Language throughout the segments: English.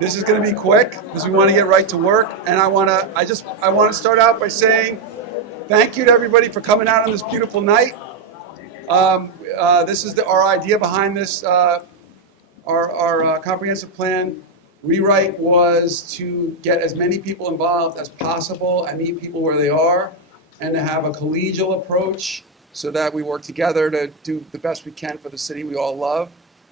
This is going to be quick because we want to get right to work, and I want to start out by saying thank you to everybody for coming out on this beautiful night. This is our idea behind this. Our comprehensive plan rewrite was to get as many people involved as possible and meet people where they are, and to have a collegial approach so that we work together to do the best we can for the city we all love.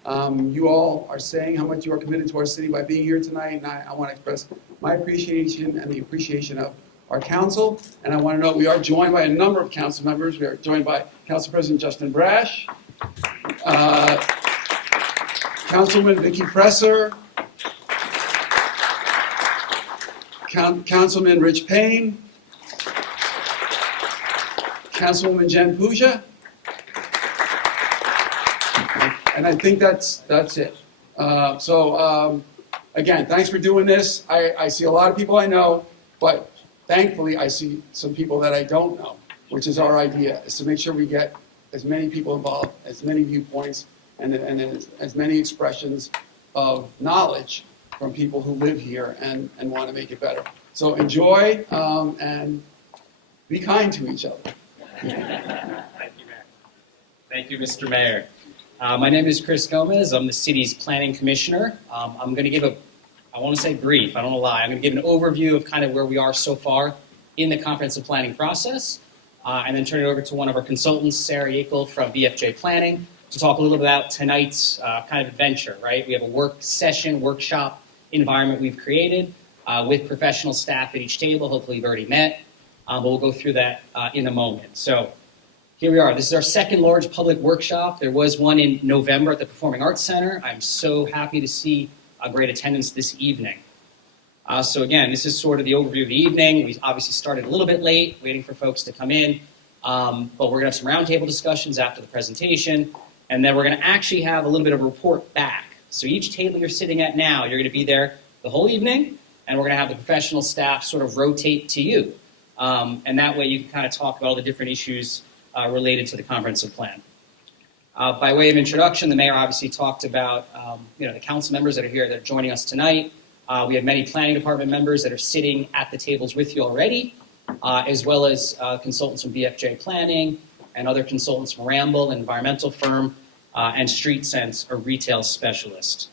You all are saying how much you are committed to our city by being here tonight, and I want to express my appreciation and the appreciation of our council. And I want to note we are joined by a number of council members. We are joined by Council President Justin Brash, Councilwoman Vicky Presser, Councilman Rich Payne, Councilwoman Jen Puja, and I think that's it. Again, thanks for doing this. I see a lot of people I know, but thankfully I see some people that I don't know, which is our idea, is to make sure we get as many people involved, as many viewpoints, and as many expressions of knowledge from people who live here and want to make it better. So enjoy and be kind to each other. Thank you, Mayor. Thank you, Mr. Mayor. My name is Chris Gomez. I'm the city's planning commissioner. I'm going to give I want to say brief, I don't want to lie. I'm going to give an overview of kind of where we are so far in the comprehensive planning process, and then turn it over to one of our consultants, Sarah Yackel from BFJ Planning, to talk a little bit about tonight's kind of adventure, right? We have a workshop environment we've created with professional staff at each table. Hopefully you've already met, but we'll go through that in a moment. So here we are. This is our second large public workshop. There was one in November at the Performing Arts Center. I'm so happy to see a great attendance this evening. So again, this is sort of the overview of the evening. We obviously started a little bit late, waiting for folks to come in, but we're going to have some roundtable discussions after the presentation, and then we're going to actually have a little bit of a report back. So each table you're sitting at now, you're going to be there the whole evening, and we're going to have the professional staff sort of rotate to you. And that way you can kind of talk about all the different issues related to the comprehensive plan. By way of introduction, the mayor obviously talked about the council members that are here that are joining us tonight. We have many planning department members that are sitting at the tables with you already, as well as consultants from BFJ Planning and other consultants from Ramble, an environmental firm, and Street Sense, a retail specialist.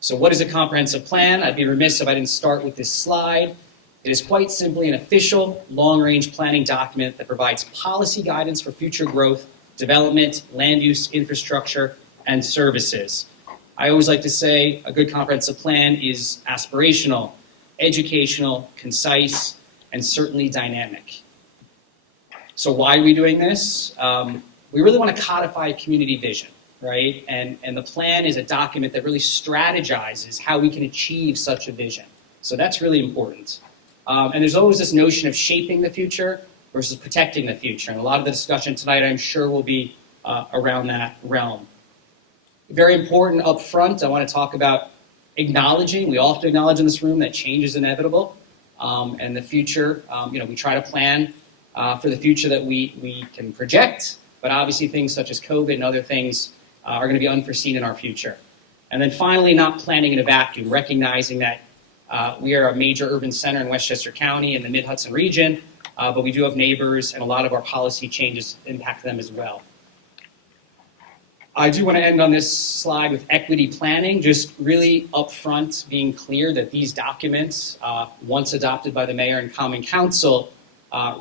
So what is a comprehensive plan? I'd be remiss if I didn't start with this slide. It is quite simply an official long-range planning document that provides policy guidance for future growth, development, land use, infrastructure, and services. I always like to say a good comprehensive plan is aspirational, educational, concise, and certainly dynamic. So why are we doing this? We really want to codify community vision, right? And the plan is a document that really strategizes how we can achieve such a vision. So that's really important. And there's always this notion of shaping the future versus protecting the future. And a lot of the discussion tonight, I'm sure, will be around that realm. Very important up front, I want to talk about acknowledging, we all have to acknowledge in this room that change is inevitable. And the future, we try to plan for the future that we can project, but obviously things such as COVID and other things are going to be unforeseen in our future. And then finally, not planning in a vacuum, recognizing that we are a major urban center in Westchester County in the Mid-Hudson region, but we do have neighbors, and a lot of our policy changes impact them as well. I do want to end on this slide with equity planning, just really upfront being clear that these documents, once adopted by the mayor and common council,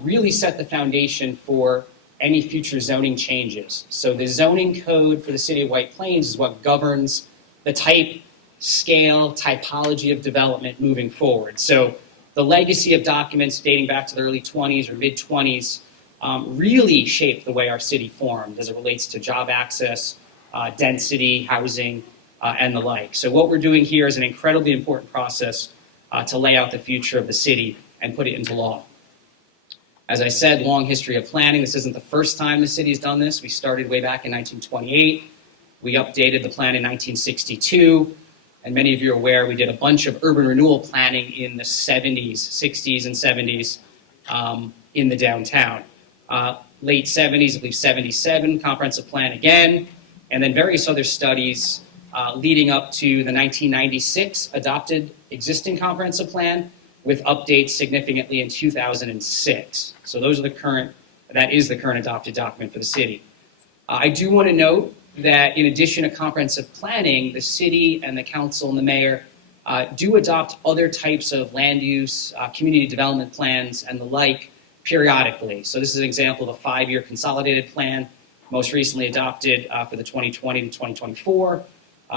really set the foundation for any future zoning changes. So the zoning code for the city of White Plains is what governs the type, scale, typology of development moving forward. So the legacy of documents dating back to the early 20s or mid-20s really shaped the way our city formed as it relates to job access, density, housing, and the like. So what we're doing here is an incredibly important process to lay out the future of the city and put it into law. As I said, long history of planning. This isn't the first time the city's done this. We started way back in 1928. We updated the plan in 1962. And many of you are aware we did a bunch of urban renewal planning in the 70s, 60s, and 70s in the downtown. Late 70s, I believe 77, comprehensive plan again, and then various other studies leading up to the 1996 adopted existing comprehensive plan with updates significantly in 2006. So that is the current adopted document for the city. I do want to note that in addition to comprehensive planning, the city and the council and the mayor do adopt other types of land use, community development plans, and the like periodically. So this is an example of a 5-year consolidated plan, most recently adopted for the 2020 to 2024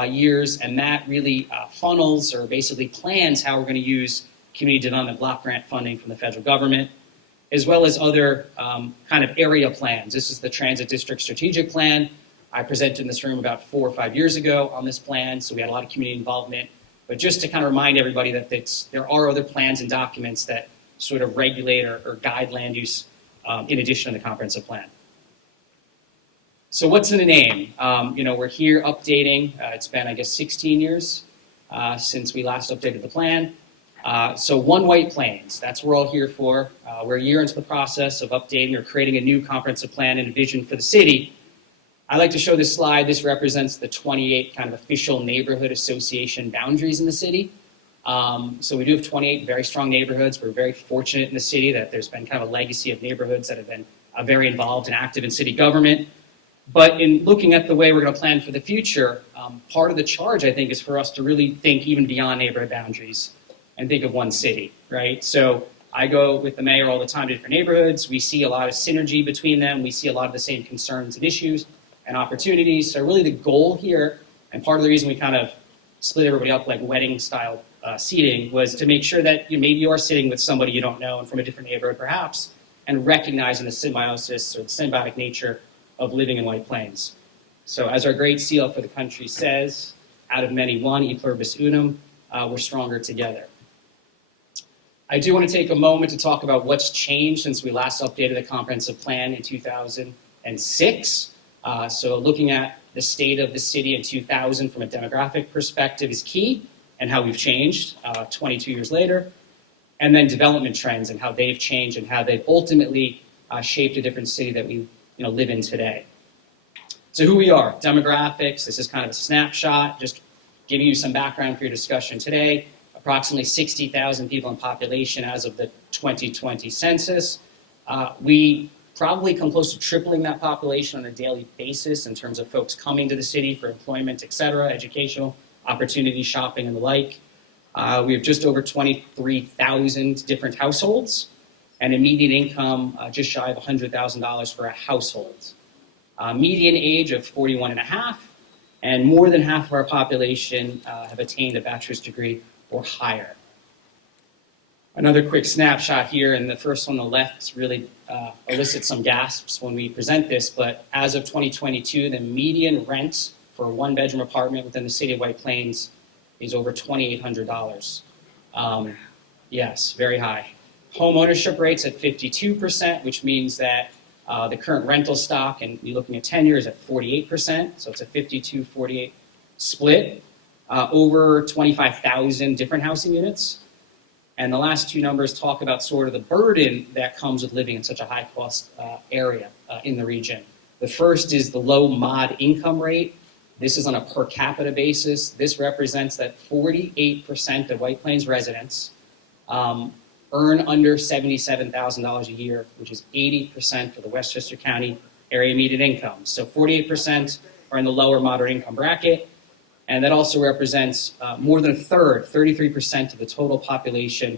years, and that really funnels or basically plans how we're going to use community development block grant funding from the federal government, as well as other kind of area plans. This is the Transit District Strategic Plan. I presented in this room about 4 or 5 years ago on this plan, so we had a lot of community involvement. But just to kind of remind everybody that there are other plans and documents that sort of regulate or guide land use in addition to the comprehensive plan. So what's in the name? We're here updating. It's been, I guess, 16 years since we last updated the plan. So One White Plains, that's what we're all here for. We're a year into the process of updating or creating a new comprehensive plan and a vision for the city. I like to show this slide. This represents the 28 kind of official neighborhood association boundaries in the city. So we do have 28 very strong neighborhoods. We're very fortunate in the city that there's been kind of a legacy of neighborhoods that have been very involved and active in city government. But in looking at the way we're going to plan for the future, part of the charge, I think, is for us to really think even beyond neighborhood boundaries and think of one city, right? So I go with the mayor all the time to different neighborhoods. We see a lot of synergy between them. We see a lot of the same concerns and issues and opportunities. So really the goal here, and part of the reason we kind of split everybody up like wedding-style seating, was to make sure that maybe you're sitting with somebody you don't know and from a different neighborhood perhaps, and recognizing the symbiosis or the symbiotic nature of living in White Plains. So as our great seal for the country says, out of many one, e pluribus unum, we're stronger together. I do want to take a moment to talk about what's changed since we last updated the comprehensive plan in 2006. So looking at the state of the city in 2000 from a demographic perspective is key, and how we've changed 22 years later. And then development trends and how they've changed and how they've ultimately shaped a different city that we live in today. So who we are, demographics, this is kind of a snapshot, just giving you some background for your discussion today. Approximately 60,000 people in population as of the 2020 census. We probably come close to tripling that population on a daily basis in terms of folks coming to the city for employment, et cetera, educational opportunities, shopping, and the like. We have just over 23,000 different households, and a median income just shy of $100,000 for a household. Median age of 41 and a half, and more than half of our population have attained a bachelor's degree or higher. Another quick snapshot here, and the first one on the left really elicits some gasps when we present this, but as of 2022, the median rent for a one-bedroom apartment within the city of White Plains is over $2,800. Yes, very high. Home ownership rates at 52%, which means that the current rental stock, and you're looking at tenure, is at 48%, so it's a 52-48 split. Over 25,000 different housing units. And the last two numbers talk about sort of the burden that comes with living in such a high-cost area in the region. The first is the low mod income rate. This is on a per capita basis. This represents that 48% of White Plains residents earn under $77,000 a year, which is 80% of the Westchester County area median income. So 48% are in the lower moderate income bracket. And that also represents more than a third, 33% of the total population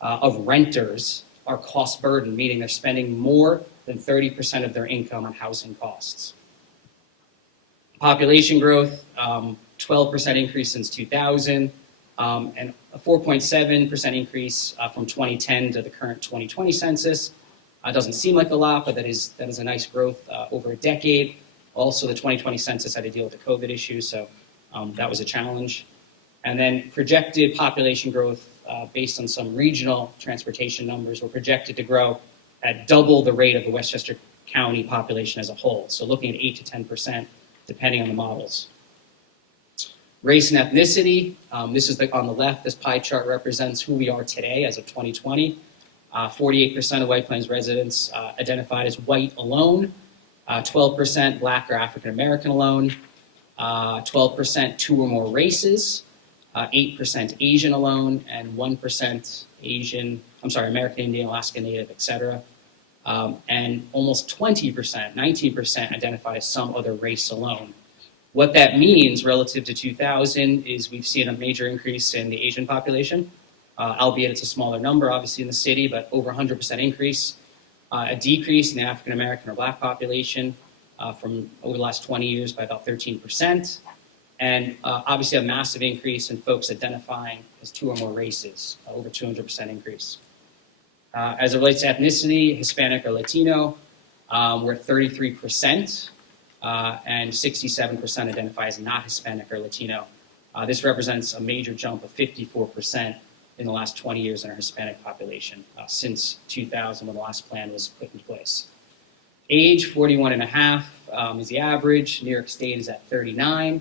of renters are cost burdened, meaning they're spending more than 30% of their income on housing costs. Population growth, 12% increase since 2000, and a 4.7% increase from 2010 to the current 2020 census. Doesn't seem like a lot, but that is a nice growth over a decade. Also, the 2020 census had to deal with the COVID issue, so that was a challenge. And then projected population growth based on some regional transportation numbers were projected to grow at double the rate of the Westchester County population as a whole. So looking at 8 to 10%, depending on the models. Race and ethnicity, this is on the left. This pie chart represents who we are today as of 2020. 48% of White Plains residents identified as white alone, 12% Black or African American alone, 12% two or more races, 8% Asian alone, and 1% American Indian, Alaska Native, etc. And almost 20%, 19% identify as some other race alone. What that means relative to 2000 is we've seen a major increase in the Asian population, albeit it's a smaller number, obviously, in the city, but over 100% increase. A decrease in the African American or Black population from over the last 20 years by about 13%. And obviously a massive increase in folks identifying as two or more races, over 200% increase. As it relates to ethnicity, Hispanic or Latino, we're at 33%, and 67% identify as not Hispanic or Latino. This represents a major jump of 54% in the last 20 years in our Hispanic population, since 2000 when the last plan was put in place. Age, 41 and a half is the average. New York State is at 39,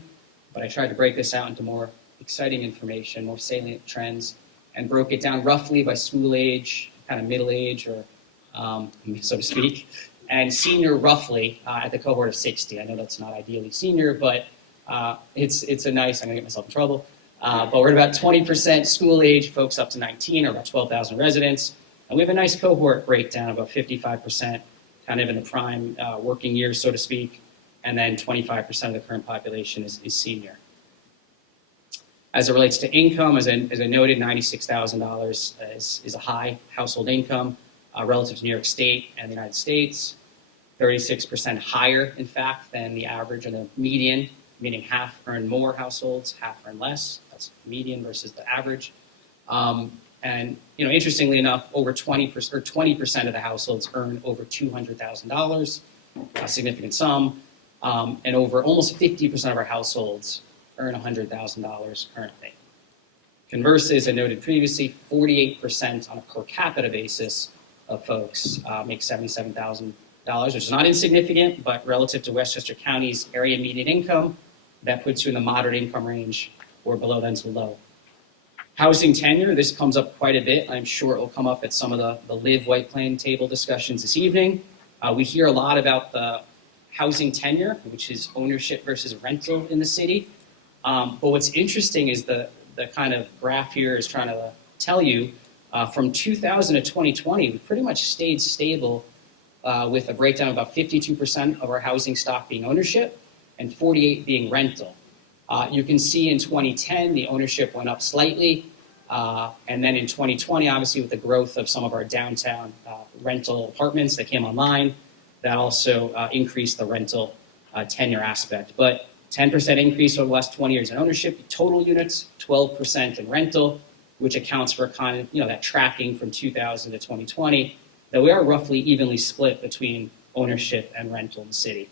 but I tried to break this out into more exciting information, more salient trends, and broke it down roughly by school age, kind of middle age, or so to speak, and senior roughly at the cohort of 60. I know that's not ideally senior, but it's a nice, I'm gonna get myself in trouble, but we're at about 20% school age folks up to 19, or about 12,000 residents, and we have a nice cohort breakdown, about 55% kind of in the prime working years, so to speak, and then 25% of the current population is senior. As it relates to income, as I noted, $96,000 is a high household income relative to New York State and the United States. 36% higher, in fact, than the average or the median, meaning half earn more households, half earn less. That's median versus the average. And interestingly enough, over 20% of the households earn over $200,000, a significant sum, and over almost 50% of our households earn $100,000 currently. Conversely, as I noted previously, 48% on a per capita basis of folks make $77,000, which is not insignificant, but relative to Westchester County's area median income, that puts you in the moderate income range or below then to low. Housing tenure, this comes up quite a bit. I'm sure it will come up at some of the Live White Plain table discussions this evening. We hear a lot about the housing tenure, which is ownership versus rental in the city. But what's interesting is the kind of graph here is trying to tell you from 2000 to 2020, we pretty much stayed stable with a breakdown of about 52% of our housing stock being ownership and 48% being rental. You can see in 2010, the ownership went up slightly. And then in 2020, obviously with the growth of some of our downtown rental apartments that came online, that also increased the rental tenure aspect. But 10% increase over the last 20 years in ownership, total units, 12% in rental, which accounts for kind of, that tracking from 2000 to 2020, that we are roughly evenly split between ownership and rental in the city.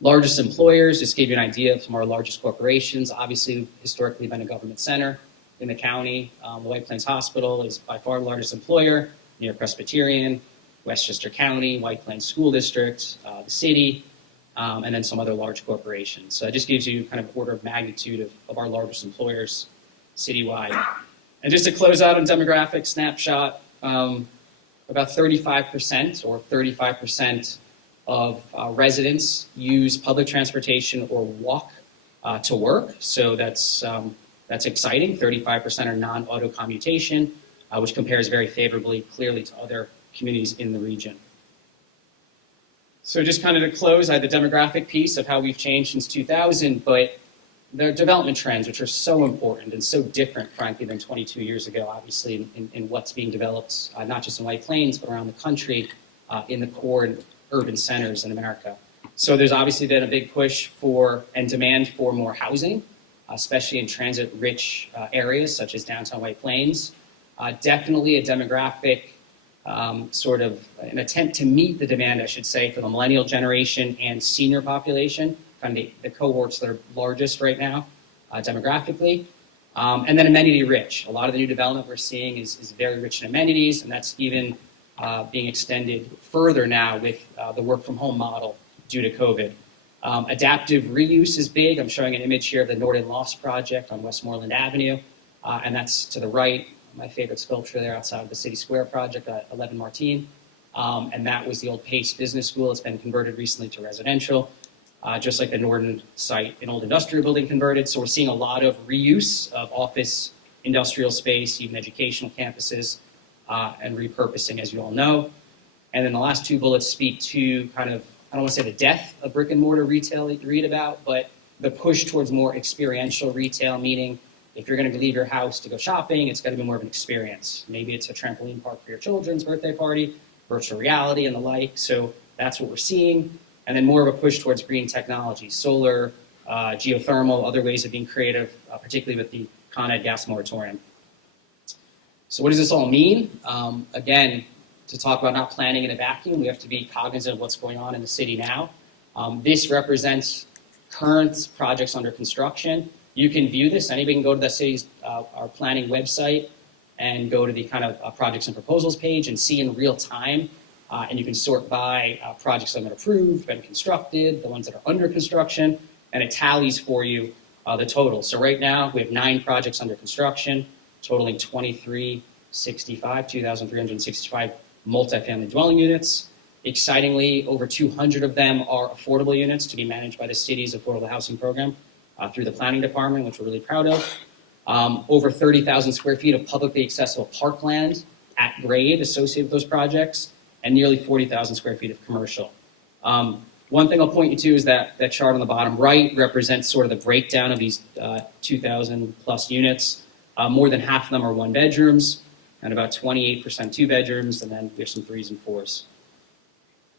Largest employers, just gave you an idea of some of our largest corporations. Obviously, historically been a government center in the county. The White Plains Hospital is by far the largest employer, New York Presbyterian, Westchester County, White Plains School District, the city, and then some other large corporations. So it just gives you kind of order of magnitude of our largest employers citywide. And just to close out on demographic snapshot, about 35% or 35% of residents use public transportation or walk to work. So that's exciting. 35% are non-auto commutation, which compares very favorably, clearly, to other communities in the region. So just kind of to close, I had the demographic piece of how we've changed since 2000, but the development trends, which are so important and so different, frankly, than 22 years ago, obviously, in what's being developed, not just in White Plains, but around the country, in the core urban centers in America. So there's obviously been a big push for and demand for more housing, especially in transit-rich areas such as downtown White Plains. Definitely a demographic sort of an attempt to meet the demand, I should say, for the millennial generation and senior population, kind of the cohorts that are largest right now demographically. And then amenity-rich. A lot of the new development we're seeing is very rich in amenities, and that's even being extended further now with the work-from-home model due to COVID. Adaptive reuse is big. I'm showing an image here of the Norden Lofts project on Westmoreland Avenue, and that's to the right, my favorite sculpture there outside of the City Square project, 11 Martine, and that was the old Pace Business School. It's been converted recently to residential. just like the Norton site, an old industrial building converted. So we're seeing a lot of reuse of office, industrial space, even educational campuses, and repurposing, as you all know. And then the last two bullets speak to kind of, I don't want to say the death of brick and mortar retail that you read about, but the push towards more experiential retail, meaning if you're going to leave your house to go shopping, it's going to be more of an experience. Maybe it's a trampoline park for your children's birthday party, virtual reality and the like. So that's what we're seeing. And then more of a push towards green technology, solar, geothermal, other ways of being creative, particularly with the Con Ed gas moratorium. So what does this all mean? Again, to talk about not planning in a vacuum, we have to be cognizant of what's going on in the city now. This represents current projects under construction. You can view this. Anybody can go to the city's our planning website and go to the kind of projects and proposals page and see in real time. And you can sort by projects that have been approved, been constructed, the ones that are under construction, and it tallies for you the total. So right now we have 9 projects under construction, totaling 2,365 multifamily dwelling units. Excitingly, over 200 of them are affordable units to be managed by the city's affordable housing program through the planning department, which we're really proud of. Over 30,000 square feet of publicly accessible parkland at grade associated with those projects, and nearly 40,000 square feet of commercial. One thing I'll point you to is that chart on the bottom right represents sort of the breakdown of these 2,000 plus units. More than half of them are 1 bedrooms, and about 28% 2 bedrooms, and then there's some 3s and 4s.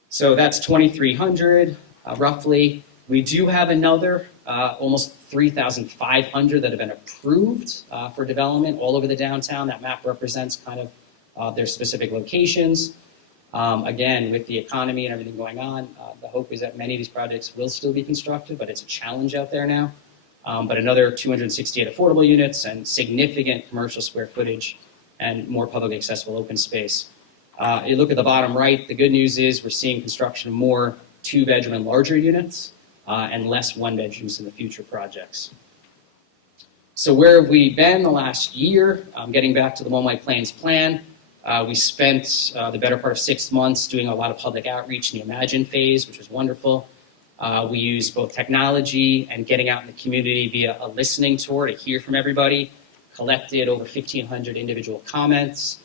So that's 2,300 roughly. We do have another almost 3,500 that have been approved for development all over the downtown. That map represents kind of their specific locations. Again, with the economy and everything going on, the hope is that many of these projects will still be constructed, but it's a challenge out there now. But another 268 affordable units and significant commercial square footage and more publicly accessible open space. You look at the bottom right, the good news is we're seeing construction of more 2-bedroom and larger units and less 1-bedrooms in the future projects. So where have we been the last year? Getting back to the One White Plains plan, we spent the better part of 6 months doing a lot of public outreach in the Imagine phase, which was wonderful. We used both technology and getting out in the community via a listening tour to hear from everybody, collected over 1,500 individual comments,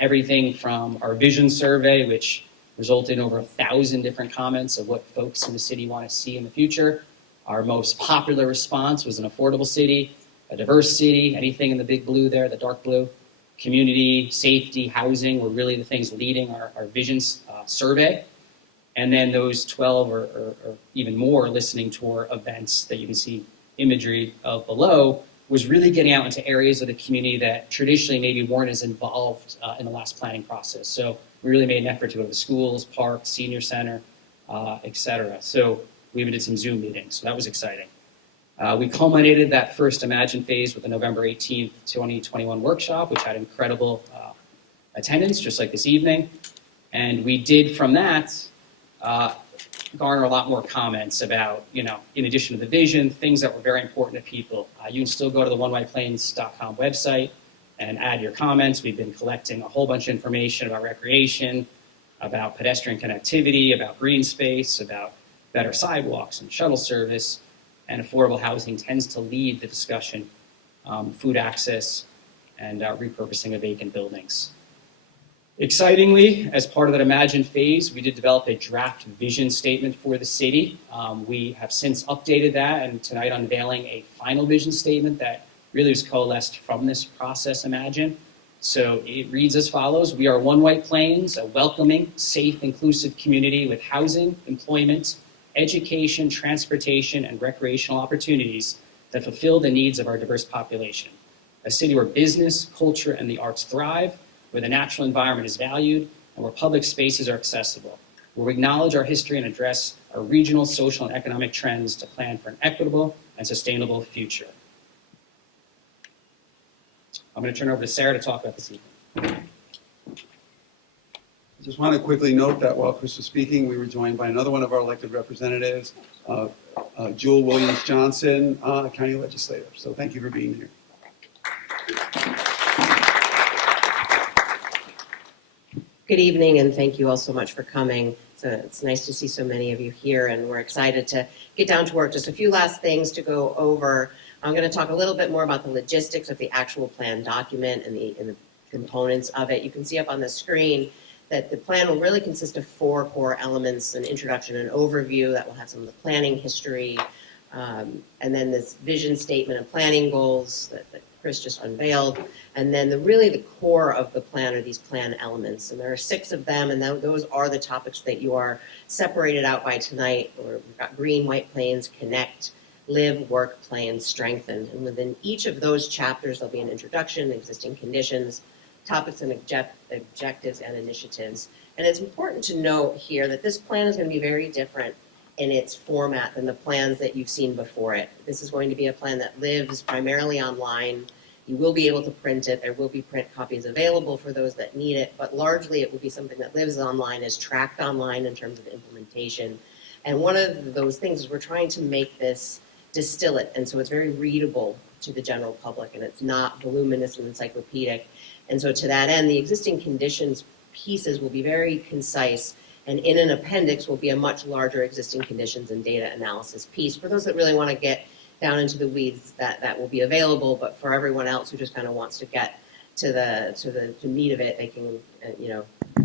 everything from our vision survey, which resulted in over 1,000 different comments of what folks in the city want to see in the future. Our most popular response was an affordable city, a diverse city, anything in the big blue there, the dark blue. Community, safety, housing were really the things leading our vision survey. And then those 12 or even more listening tour events that you can see imagery of below was really getting out into areas of the community that traditionally maybe weren't as involved in the last planning process. So we really made an effort to go to the schools, parks, senior center, et cetera. So we even did some Zoom meetings, so that was exciting. We culminated that first Imagine phase with the November 18th, 2021 workshop, which had incredible attendance, just like this evening. And we did from that garner a lot more comments about, in addition to the vision, things that were very important to people. You can still go to the onewhiteplains.com website and add your comments. We've been collecting a whole bunch of information about recreation, about pedestrian connectivity, about green space, about better sidewalks and shuttle service, and affordable housing tends to lead the discussion, food access, and repurposing of vacant buildings. Excitingly, as part of that Imagine phase, we did develop a draft vision statement for the city. We have since updated that, and tonight unveiling a final vision statement that really was coalesced from this process, Imagine. So it reads as follows: we are One White Plains, a welcoming, safe, inclusive community with housing, employment, education, transportation, and recreational opportunities that fulfill the needs of our diverse population. A city where business, culture, and the arts thrive, where the natural environment is valued, and where public spaces are accessible, where we acknowledge our history and address our regional, social, and economic trends to plan for an equitable and sustainable future. I'm going to turn over to Sarah to talk about this evening. I just want to quickly note that while Chris was speaking, we were joined by another one of our elected representatives, Jewel Williams-Johnson, county legislator. So thank you for being here. Good evening, and thank you all so much for coming. So it's nice to see so many of you here, and we're excited to get down to work. Just a few last things to go over. I'm going to talk a little bit more about the logistics of the actual plan document and the components of it. You can see up on the screen that the plan will really consist of 4 core elements: an introduction and overview that will have some of the planning history, and then this vision statement of planning goals that Chris just unveiled. And then really the core of the plan are these plan elements. And there are 6 of them, and those are the topics that you are separated out by tonight. Or we've got green, white plains, connect, live, work, play, and strengthen. And within each of those chapters, there'll be an introduction, existing conditions, topics and objectives, and initiatives. And it's important to note here that this plan is going to be very different in its format than the plans that you've seen before it. This is going to be a plan that lives primarily online. You will be able to print it. There will be print copies available for those that need it, but largely it will be something that lives online, is tracked online in terms of implementation. And one of those things is we're trying to make this distillate, and so it's very readable to the general public, and it's not voluminous and encyclopedic. And so to that end, the existing conditions pieces will be very concise, and in an appendix will be a much larger existing conditions and data analysis piece. For those that really want to get down into the weeds, that will be available, but for everyone else who just kind of wants to get to the meat of it, they can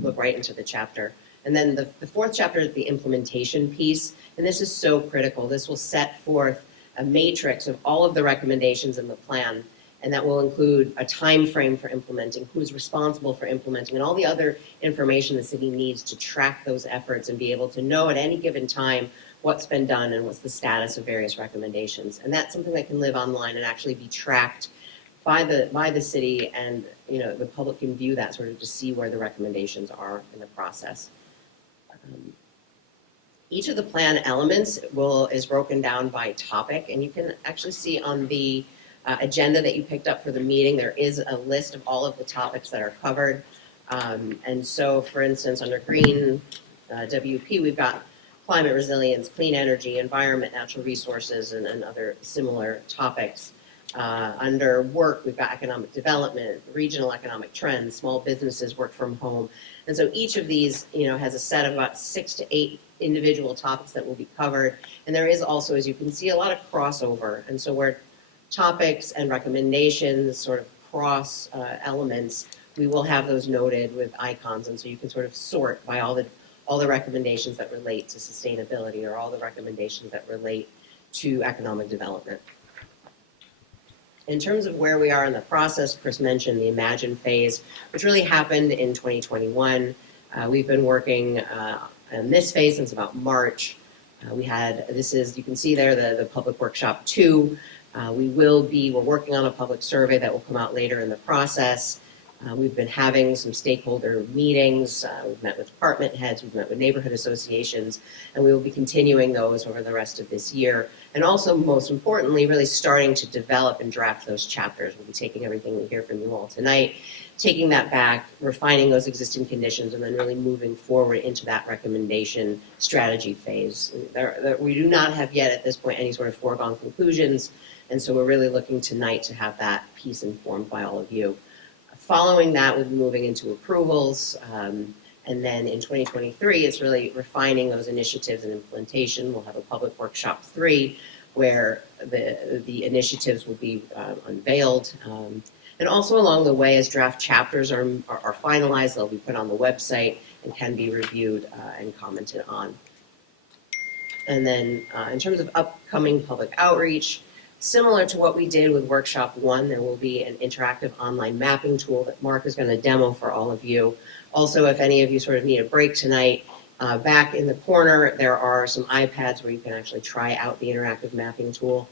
look right into the chapter. And then the 4th chapter is the implementation piece, and this is so critical. This will set forth a matrix of all of the recommendations in the plan, and that will include a time frame for implementing, who's responsible for implementing, and all the other information the city needs to track those efforts and be able to know at any given time what's been done and what's the status of various recommendations. And that's something that can live online and actually be tracked by the city, and the public can view that sort of to see where the recommendations are in the process. Each of the plan elements is broken down by topic, and you can actually see on the agenda that you picked up for the meeting, there is a list of all of the topics that are covered. And so, for instance, under green WP, we've got climate resilience, clean energy, environment, natural resources, and other similar topics. Under work, we've got economic development, regional economic trends, small businesses, work from home. And so each of these, has a set of about 6 to 8 individual topics that will be covered. And there is also, as you can see, a lot of crossover. And so where topics and recommendations sort of cross elements, we will have those noted with icons. And so you can sort of sort by all the recommendations that relate to sustainability, or all the recommendations that relate to economic development. In terms of where we are in the process, Chris mentioned the Imagine phase, which really happened in 2021. We've been working on this phase since about March. You can see there the Public Workshop 2. We're working on a public survey that will come out later in the process. We've been having some stakeholder meetings. We've met with department heads, we've met with neighborhood associations, and we will be continuing those over the rest of this year. And also, most importantly, really starting to develop and draft those chapters. We'll be taking everything we hear from you all tonight, taking that back, refining those existing conditions, and then really moving forward into that recommendation strategy phase. We do not have yet at this point any sort of foregone conclusions, and so we're really looking tonight to have that piece informed by all of you. Following that, we'll be moving into approvals, and then in 2023, it's really refining those initiatives and implementation. We'll have a Public Workshop 3, where the initiatives will be unveiled. And also along the way, as draft chapters are finalized, they'll be put on the website and can be reviewed and commented on. And then in terms of upcoming public outreach, similar to what we did with Workshop 1, there will be an interactive online mapping tool that Mark is going to demo for all of you. Also, if any of you sort of need a break tonight, back in the corner, there are some iPads where you can actually try out the interactive mapping tool.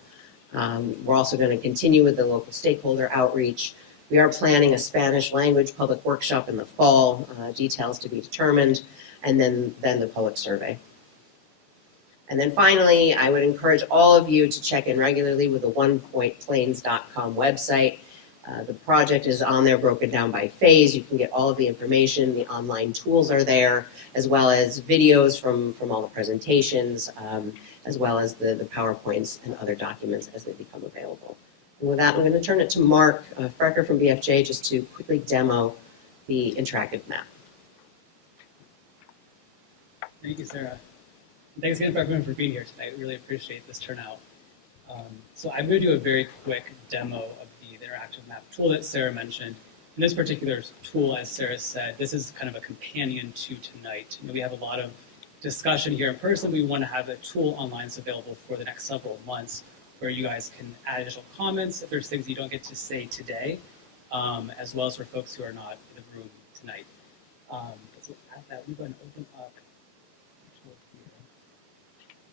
We're also going to continue with the local stakeholder outreach. We are planning a Spanish language public workshop in the fall, details to be determined, and then the public survey. And then finally, I would encourage all of you to check in regularly with the onepointplains.com website. The project is on there broken down by phase. You can get all of the information. The online tools are there, as well as videos from all the presentations, as well as the PowerPoints and other documents as they become available. And with that, I'm going to turn it to Mark Frecker from BFJ just to quickly demo the interactive map. Thank you, Sarah. And thanks again for everyone for being here tonight. Really appreciate this turnout. So I'm going to do a very quick demo of the interactive map tool that Sarah mentioned. In this particular tool, as Sarah said, this is kind of a companion to tonight. You know, we have a lot of discussion here in person. We want to have a tool online that's available for the next several months where you guys can add additional comments if there's things you don't get to say today, as well as for folks who are not in the room tonight. So at that, we're going to open up the tool here.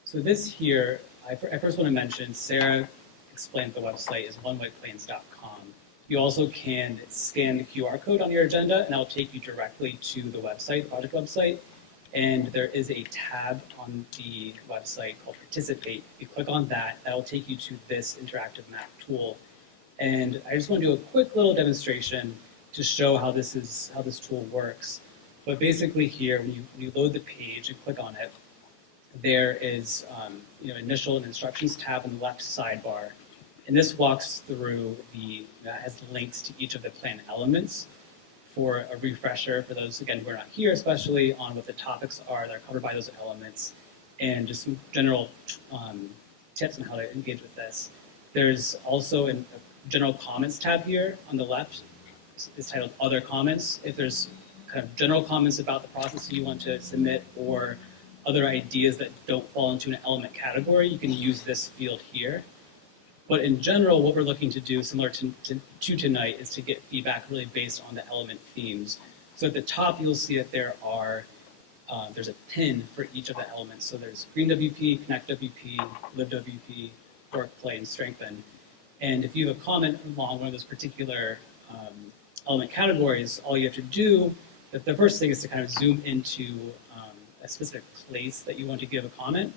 So this here, I first want to mention, Sarah explained the website is onewhiteplains.com. You also can scan the QR code on your agenda, and that will take you directly to the website, the project website. And there is a tab on the website called Participate. If you click on that, that will take you to this interactive map tool. And I just want to do a quick little demonstration to show how this tool works. But basically here, when you load the page and click on it, there is initial and instructions tab in the left sidebar. And this walks through has links to each of the plan elements for a refresher for those, again, who are not here, especially on what the topics are that are covered by those elements, and just some general tips on how to engage with this. There's also a general comments tab here on the left. It's titled Other Comments. If there's kind of general comments about the process you want to submit or other ideas that don't fall into an element category, you can use this field here. But in general, what we're looking to do, similar to tonight, is to get feedback really based on the element themes. So at the top, you'll see that there's a pin for each of the elements. So there's Green WP, Connect WP, Live WP, Work, Play, and Strengthen. And if you have a comment along one of those particular element categories, all you have to do, the first thing is to kind of zoom into a specific place that you want to give a comment.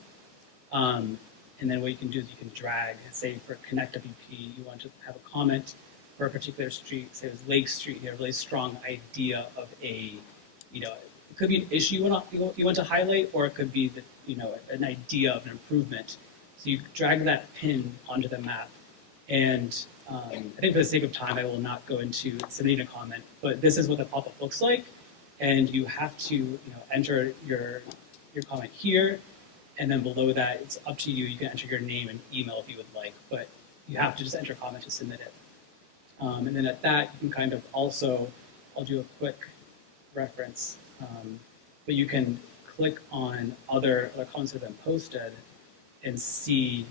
And then what you can do is you can drag, say for Connect WP, you want to have a comment for a particular street, say it was Lake Street, you have a really strong idea of it could be an issue you want to highlight, or it could be an idea of an improvement. So you drag that pin onto the map. And I think for the sake of time, I will not go into submitting a comment, but this is what the pop-up looks like. And you have to enter your comment here. And then below that, it's up to you. You can enter your name and email if you would like, but you have to just enter a comment to submit it. And then at that, you can kind of also, I'll do a quick reference, but you can click on other comments that have been posted and see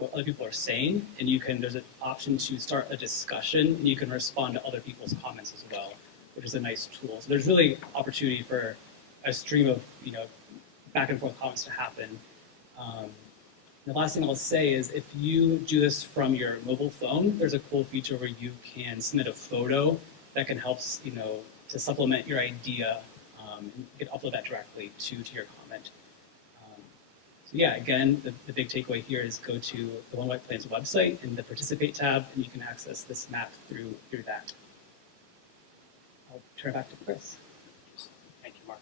what other people are saying. And there's an option to start a discussion, and you can respond to other people's comments as well, which is a nice tool. So there's really opportunity for a stream of, back and forth comments to happen. The last thing I'll say is if you do this from your mobile phone, there's a cool feature where you can submit a photo that can help, to supplement your idea, and you can upload that directly to your comment. So yeah, again, the big takeaway here is go to the One White Plains website in the Participate tab, and you can access this map through that. I'll turn it back to Chris. Thank you, Mark.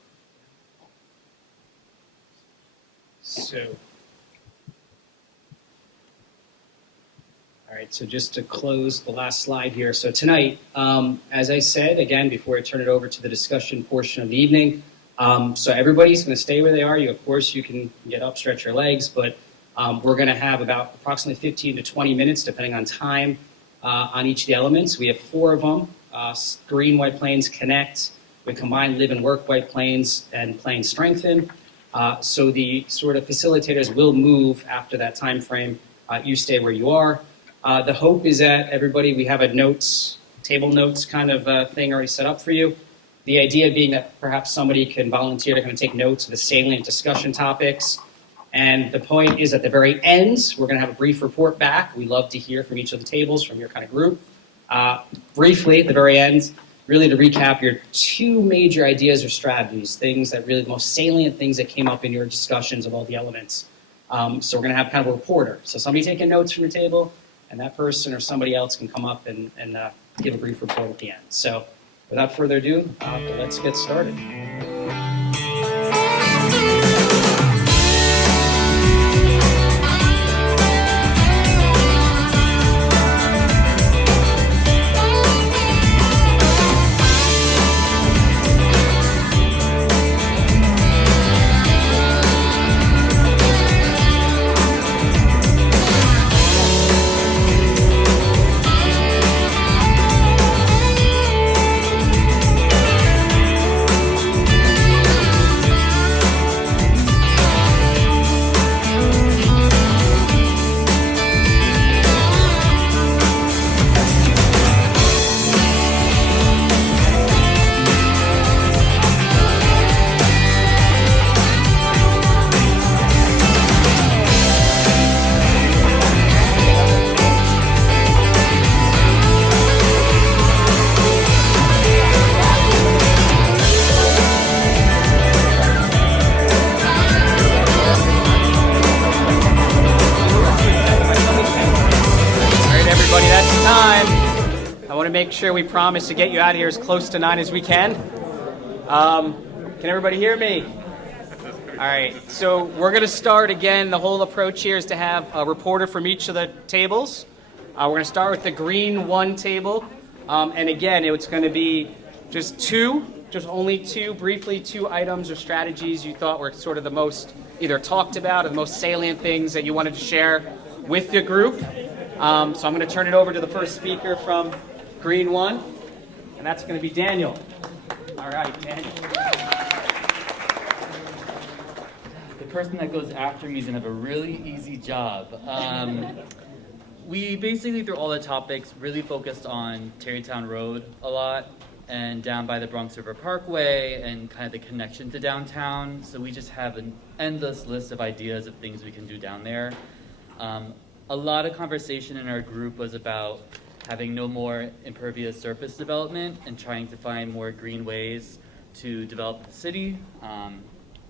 So, all right, so just to close the last slide here. So tonight, as I said, again, before I turn it over to the discussion portion of the evening, so everybody's going to stay where they are. Of course, you can get up, stretch your legs, but we're going to have about approximately 15 to 20 minutes, depending on time, on each of the elements. We have 4 of them, Green, White Plains, Connect. We combine Live and Work, White Plains, and Plains Strengthen. So the sort of facilitators will move after that time frame. You stay where you are. The hope is that everybody, we have a table notes kind of thing already set up for you. The idea being that perhaps somebody can volunteer to kind of take notes of the salient discussion topics. And the point is at the very end, we're going to have a brief report back. We love to hear from each of the tables, from your kind of group. Briefly, at the very end, really to recap your 2 major ideas or strategies, things that really the most salient things that came up in your discussions of all the elements. So we're going to have kind of a reporter. So somebody taking notes from your table, and that person or somebody else can come up and give a brief report at the end. So without further ado, let's get started. make sure we promise to get you out of here as close to 9 as we can. Can everybody hear me? All right, so we're going to start again. The whole approach here is to have a reporter from each of the tables. We're going to start with the green 1 table. And again, it's going to be just only two items or strategies you thought were sort of the most either talked about or the most salient things that you wanted to share with the group. So I'm going to turn it over to the first speaker from green 1, and that's going to be Daniel. All right, Daniel. The person that goes after me is going to have a really easy job. We basically, through all the topics, really focused on Tarrytown Road a lot and down by the Bronx River Parkway and kind of the connection to downtown. So we just have an endless list of ideas of things we can do down there. A lot of conversation in our group was about having no more impervious surface development and trying to find more green ways to develop the city,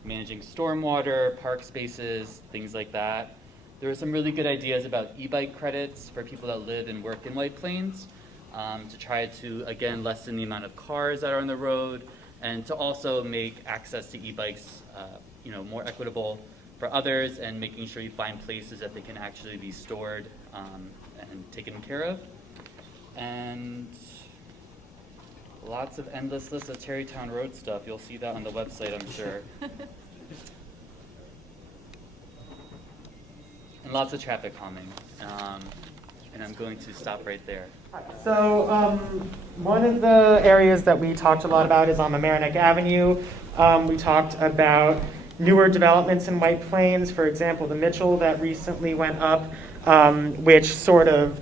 managing stormwater, park spaces, things like that. There were some really good ideas about e-bike credits for people that live and work in White Plains, to try to, again, lessen the amount of cars that are on the road, and to also make access to e-bikes more equitable for others, and making sure you find places that they can actually be stored and taken care of. And lots of endless lists of Tarrytown Road stuff. You'll see that on the website, I'm sure. And lots of traffic calming. And I'm going to stop right there. So one of the areas that we talked a lot about is on Mamaroneck Avenue. We talked about newer developments in White Plains, for example, the Mitchell that recently went up, which sort of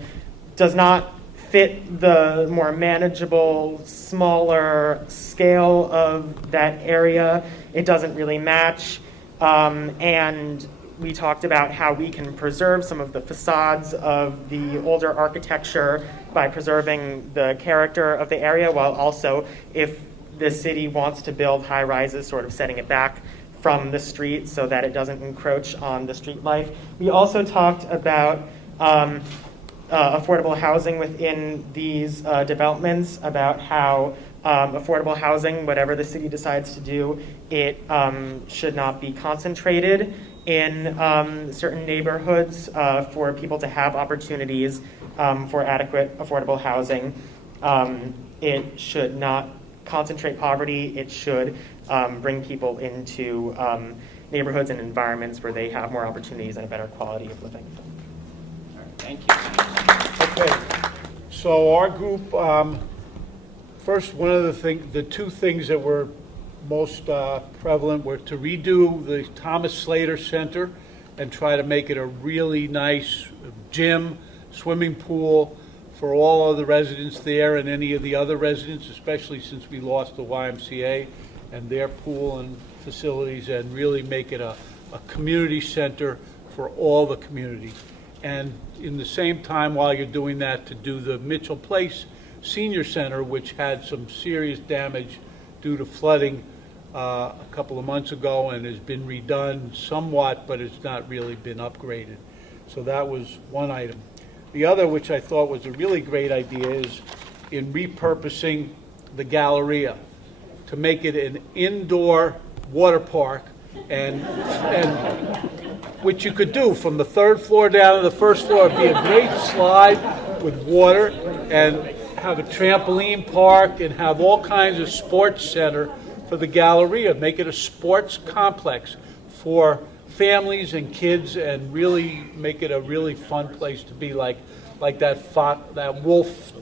does not fit the more manageable, smaller scale of that area. It doesn't really match. And we talked about how we can preserve some of the facades of the older architecture by preserving the character of the area, while also, if the city wants to build high rises, sort of setting it back from the street so that it doesn't encroach on the street life. We also talked about affordable housing within these developments, about how affordable housing, whatever the city decides to do, it should not be concentrated in certain neighborhoods for people to have opportunities for adequate affordable housing. It should not concentrate poverty. It should bring people into neighborhoods and environments where they have more opportunities and a better quality of living. Thank you. Okay, so our group, first, the two things that were most prevalent were to redo the Thomas Slater Center and try to make it a really nice gym, swimming pool for all of the residents there and any of the other residents, especially since we lost the YMCA and their pool and facilities, and really make it a community center for all the community. And in the same time, while you're doing that, to do the Mitchell Place Senior Center, which had some serious damage due to flooding a couple of months ago and has been redone somewhat, but it's not really been upgraded. So that was one item. The other, which I thought was a really great idea, is in repurposing the Galleria to make it an indoor water park, and which you could do from the third floor down to the first floor. It'd be a great slide with water, and have a trampoline park, and have all kinds of sports center for the Galleria. Make it a sports complex for families and kids, and really make it a really fun place to be, like that Wolf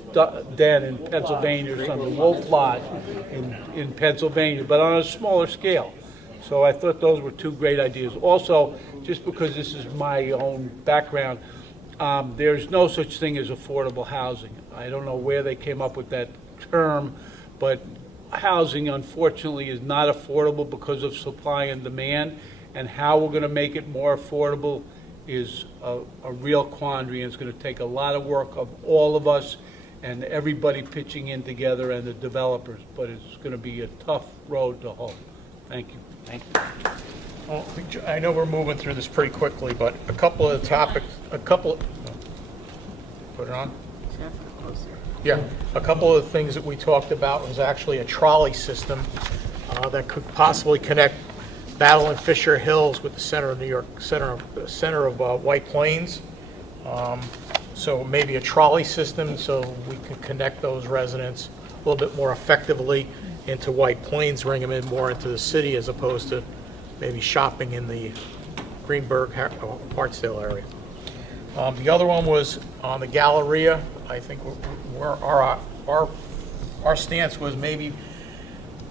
Den in Pennsylvania or something, Wolf Lodge in Pennsylvania, but on a smaller scale. So I thought those were two great ideas. Also, just because this is my own background, there's no such thing as affordable housing. I don't know where they came up with that term, but housing, unfortunately, is not affordable because of supply and demand, and how we're going to make it more affordable is a real quandary, and it's going to take a lot of work of all of us and everybody pitching in together, and the developers, but it's going to be a tough road to hoe. Thank you. Thank you. Well, I know we're moving through this pretty quickly, but a couple of topics, put it on? Yeah, a couple of the things that we talked about was actually a trolley system that could possibly connect Battle and Fisher Hills with the center of New York, center of White Plains. So maybe a trolley system so we can connect those residents a little bit more effectively into White Plains, bring them in more into the city as opposed to maybe shopping in the Greenberg, Hartsdale area. The other one was on the Galleria. I think our stance was maybe,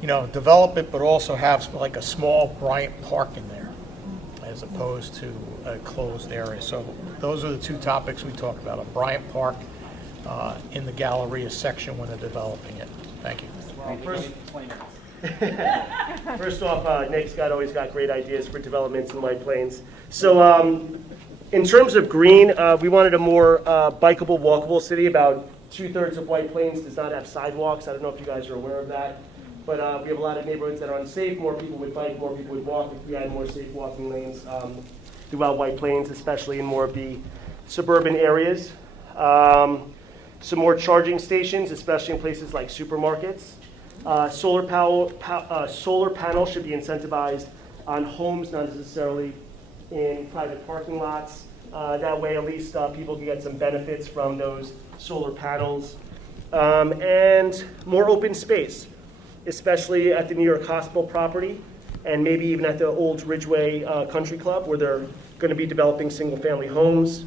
develop it, but also have like a small Bryant Park in there as opposed to a closed area. So those are the two topics we talked about, a Bryant Park in the Galleria section when they're developing it. Thank you. First off, Nick's always got great ideas for developments in White Plains. So in terms of green, we wanted a more bikeable, walkable city. About 2/3 of White Plains does not have sidewalks. I don't know if you guys are aware of that. But we have a lot of neighborhoods that are unsafe. More people would bike, more people would walk if we had more safe walking lanes throughout White Plains, especially in more of the suburban areas. Some more charging stations, especially in places like supermarkets. Solar panels should be incentivized on homes, not necessarily in private parking lots. That way, at least people can get some benefits from those solar panels. And more open space, especially at the New York Hospital property, and maybe even at the old Ridgeway Country Club, where they're going to be developing single-family homes.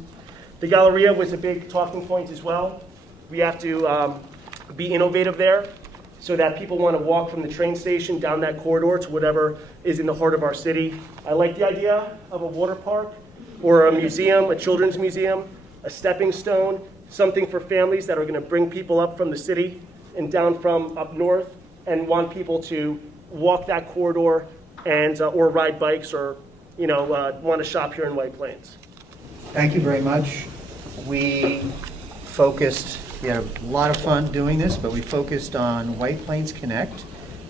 The Galleria was a big talking point as well. We have to be innovative there so that people want to walk from the train station down that corridor to whatever is in the heart of our city. I like the idea of a water park or a museum, a children's museum, a stepping stone, something for families that are going to bring people up from the city and down from up north and want people to walk that corridor and or ride bikes or want to shop here in White Plains. Thank you very much. We had a lot of fun doing this, but we focused on White Plains Connect,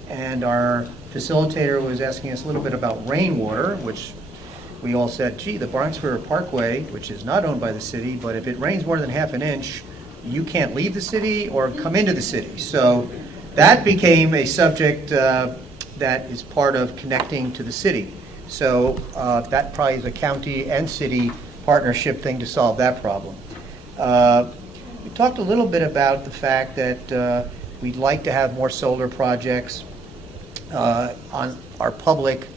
and our facilitator was asking us a little bit about rainwater, which we all said, gee, the Bronx River Parkway, which is not owned by the city, but if it rains more than half an inch, you can't leave the city or come into the city. So that became a subject that is part of connecting to the city. So that probably is a county and city partnership thing to solve that problem. We talked a little bit about the fact that we'd like to have more solar projects on our public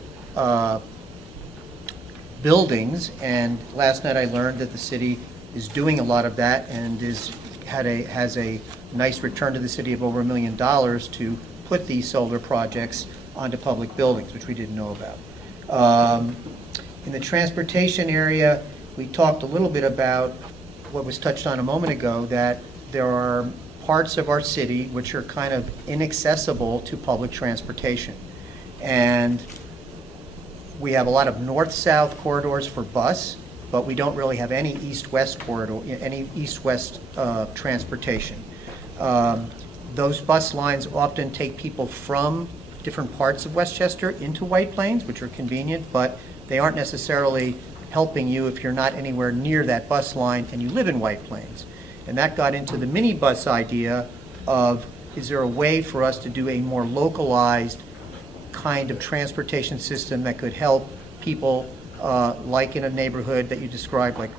buildings, and last night I learned that the city is doing a lot of that and has a nice return to the city of over $1 million to put these solar projects onto public buildings, which we didn't know about. In the transportation area, we talked a little bit about what was touched on a moment ago, that there are parts of our city which are kind of inaccessible to public transportation. And we have a lot of north-south corridors for bus, but we don't really have any east-west corridor, any east-west transportation. Those bus lines often take people from different parts of Westchester into White Plains, which are convenient, but they aren't necessarily helping you if you're not anywhere near that bus line and you live in White Plains. And that got into the minibus idea of, is there a way for us to do a more localized kind of transportation system that could help people like in a neighborhood that you described, like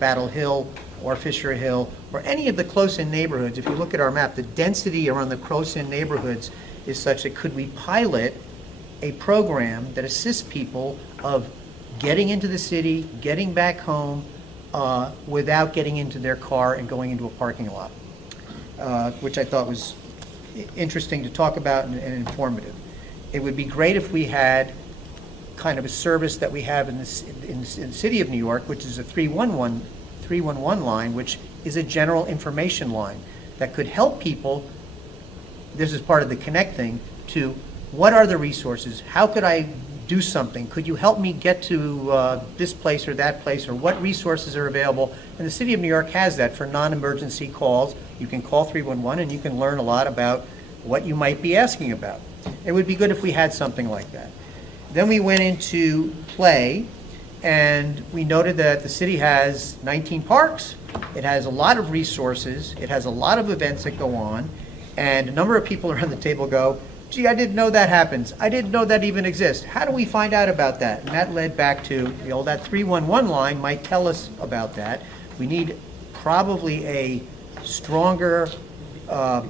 Battle Hill or Fisher Hill, or any of the close-in neighborhoods. If you look at our map, the density around the close-in neighborhoods is such that could we pilot a program that assists people of getting into the city, getting back home, without getting into their car and going into a parking lot, which I thought was interesting to talk about and informative. It would be great if we had kind of a service that we have in the city of New York, which is a 311 line, which is a general information line that could help people. This is part of the Connect thing, to what are the resources? How could I do something? Could you help me get to this place or that place, or what resources are available? And the city of New York has that for non-emergency calls. You can call 311 and you can learn a lot about what you might be asking about. It would be good if we had something like that. Then we went into play, And we noted that the city has 19 parks, it has a lot of resources, it has a lot of events that go on, and a number of people around the table go, gee, I didn't know that happens. I didn't know that even exists. How do we find out about that? And that led back to, that 311 line might tell us about that. We need probably a stronger, a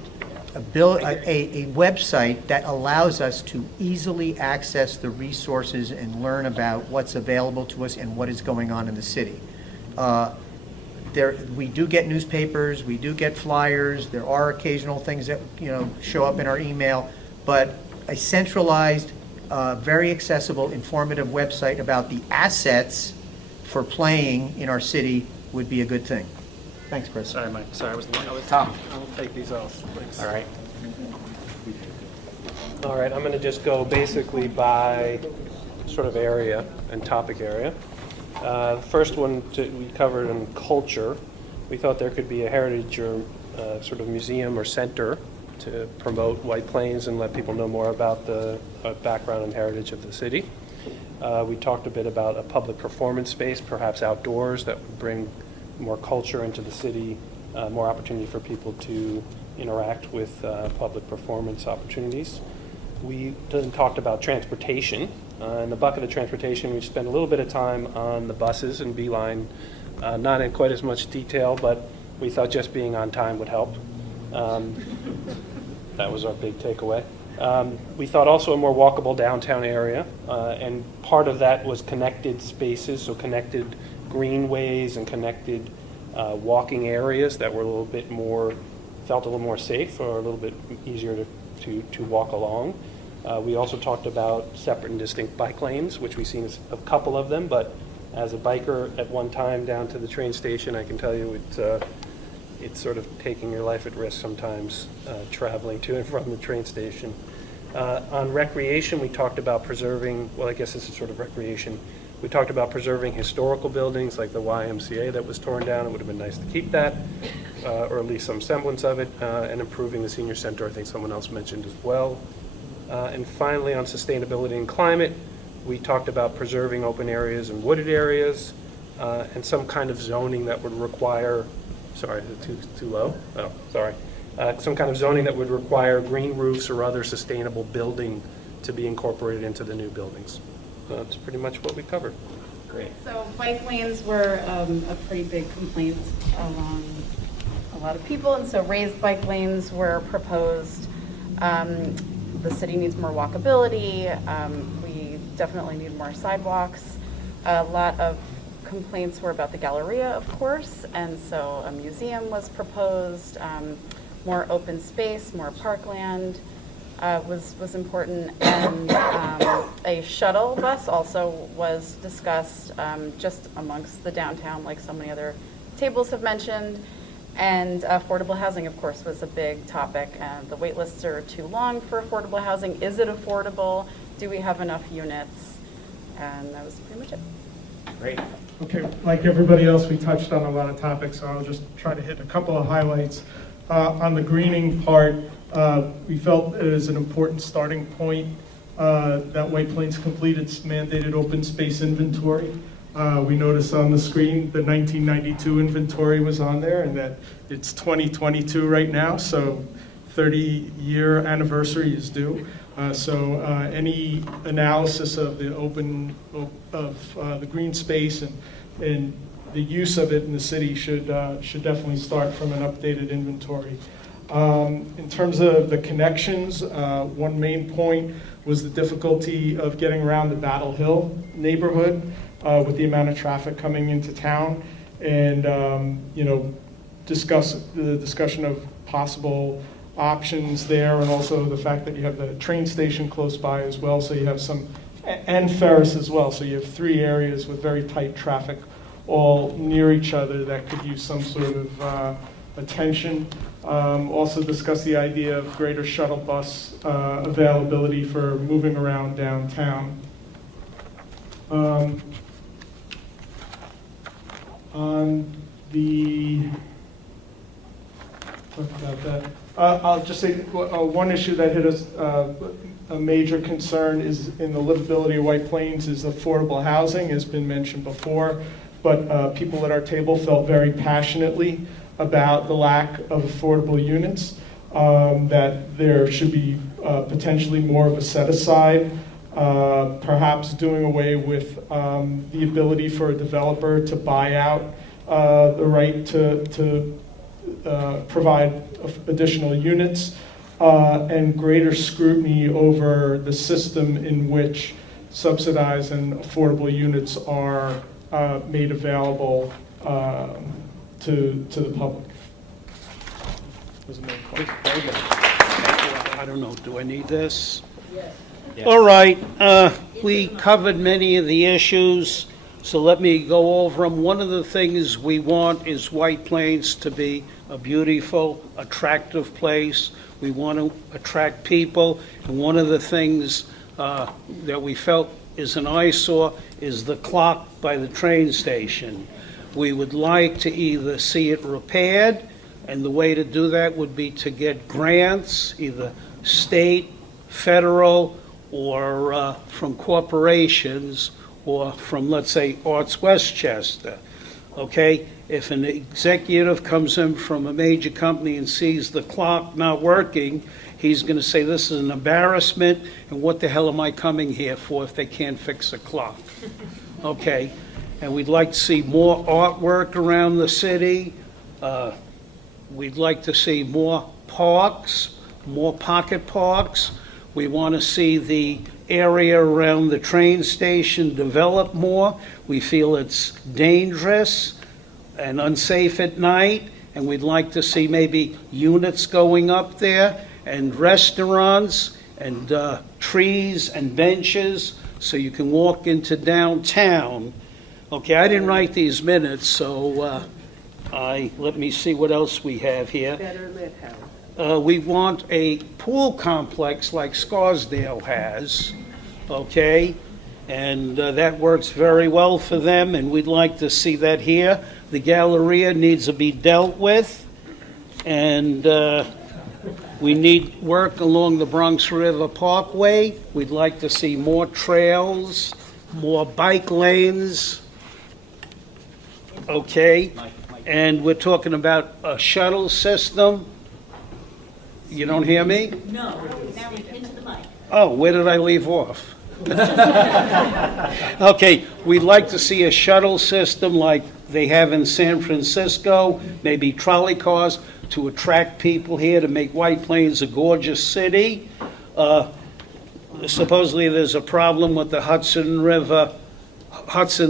website that allows us to easily access the resources and learn about what's available to us and what is going on in the city. We do get newspapers, we do get flyers, there are occasional things that show up in our email, but a centralized, very accessible, informative website about the assets for playing in our city would be a good thing. Thanks, Chris. Sorry, Mike. Sorry, I was Tom. I'll take these off, please. All right. All right, I'm going to just go basically by sort of area and topic area. The first one we covered in culture. We thought there could be a heritage or sort of museum or center to promote White Plains and let people know more about the background and heritage of the city. We talked a bit about a public performance space, perhaps outdoors, that would bring more culture into the city, more opportunity for people to interact with public performance opportunities. We then talked about transportation. In the bucket of transportation, we spent a little bit of time on the buses and Beeline, not in quite as much detail, but we thought just being on time would help. That was our big takeaway. We thought also a more walkable downtown area, and part of that was connected spaces, so connected greenways and connected walking areas that were felt a little more safe or a little bit easier to walk along. We also talked about separate and distinct bike lanes, which we've seen a couple of them, but as a biker at one time down to the train station, I can tell you it's sort of taking your life at risk sometimes traveling to and from the train station. On recreation, we talked about preserving, well, I guess this is sort of recreation. We talked about preserving historical buildings like the YMCA that was torn down. It would have been nice to keep that, or at least some semblance of it, and improving the senior center, I think someone else mentioned as well. And finally, on sustainability and climate, we talked about preserving open areas and wooded areas, and some kind of zoning that would require, sorry, is it too low? Oh, sorry. Some kind of zoning that would require green roofs or other sustainable building to be incorporated into the new buildings. That's pretty much what we covered. Great. So bike lanes were a pretty big complaint along a lot of people, and so raised bike lanes were proposed. The city needs more walkability. We definitely need more sidewalks. A lot of complaints were about the Galleria, of course, and so a museum was proposed. More open space, more parkland was important, and a shuttle bus also was discussed just amongst the downtown, like so many other tables have mentioned. And affordable housing, of course, was a big topic. The wait lists are too long for affordable housing. Is it affordable? Do we have enough units? And that was pretty much it. Great. Okay, like everybody else, we touched on a lot of topics, so I'll just try to hit a couple of highlights. On the greening part, we felt it is an important starting point that White Plains completed its mandated open space inventory. We noticed on the screen the 1992 inventory was on there, and that it's 2022 right now, so 30-year anniversary is due. So any analysis of the the green space and the use of it in the city should definitely start from an updated inventory. In terms of the connections, one main point was the difficulty of getting around the Battle Hill neighborhood with the amount of traffic coming into town, and the discussion of possible options there, and also the fact that you have the train station close by as well, so you have some, and Ferris as well, so you have three areas with very tight traffic all near each other that could use some sort of attention. Also discuss the idea of greater shuttle bus availability for moving around downtown. On the, talk about that. I'll just say one issue that hit us a major concern is in the livability of White Plains is affordable housing, has been mentioned before, but people at our table felt very passionately about the lack of affordable units, that there should be potentially more of a set-aside, perhaps doing away with the ability for a developer to buy out the right to provide additional units, and greater scrutiny over the system in which subsidized and affordable units are made available to the public. Those are my comments. I don't know, do I need this? All right, we covered many of the issues, so let me go over them. One of the things we want is White Plains to be a beautiful, attractive place. We want to attract people, and one of the things that we felt is an eyesore is the clock by the train station. We would like to either see it repaired, and the way to do that would be to get grants, either state, federal, or from corporations, or from, let's say, Arts Westchester. Okay? If an executive comes in from a major company and sees the clock not working, he's going to say, this is an embarrassment, and what the hell am I coming here for if they can't fix a clock? Okay? And we'd like to see more artwork around the city. We'd like to see more parks, more pocket parks. We want to see the area around the train station develop more. We feel it's dangerous and unsafe at night, and we'd like to see maybe units going up there, and restaurants, and trees and benches, so you can walk into downtown. Okay, I didn't write these minutes, so let me see what else we have here. Better lit house. We want a pool complex like Scarsdale has, okay? And that works very well for them, and we'd like to see that here. The Galleria needs to be dealt with, and we need work along the Bronx River Parkway. We'd like to see more trails, more bike lanes, okay? And we're talking about a shuttle system. You don't hear me? No, now into the mic. Oh, where did I leave off? Okay, we'd like to see a shuttle system like they have in San Francisco, maybe trolley cars to attract people here, to make White Plains a gorgeous city. Supposedly there's a problem with the Hudson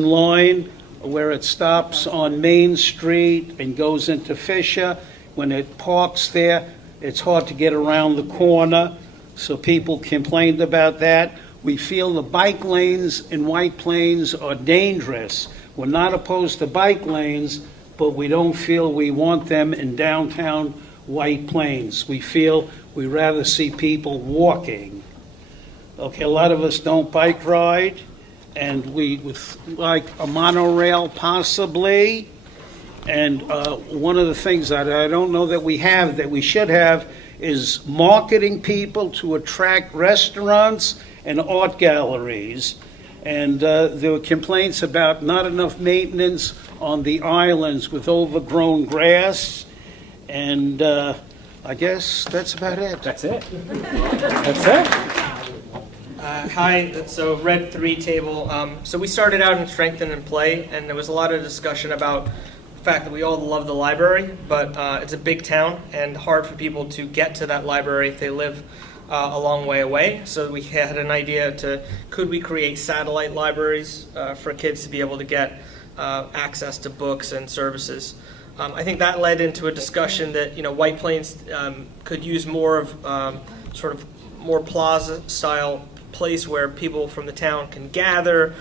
line, where it stops on Main Street and goes into Fisher. When it parks there, it's hard to get around the corner, so people complained about that. We feel the bike lanes in White Plains are dangerous. We're not opposed to bike lanes, but we don't feel we want them in downtown White Plains. We feel we'd rather see people walking. Okay, a lot of us don't bike ride, and we would like a monorail possibly. And one of the things that I don't know that we have, that we should have, is marketing people to attract restaurants and art galleries. And there were complaints about not enough maintenance on the islands with overgrown grass. And I guess that's about it. That's it. That's it. Hi, so Red 3 table. So we started out in Strengthen and Play, and there was a lot of discussion about the fact that we all love the library, but it's a big town and hard for people to get to that library if they live a long way away. So we had an idea could we create satellite libraries for kids to be able to get access to books and services. I think that led into a discussion that White Plains could use more of sort of more plaza-style place where people from the town can gather,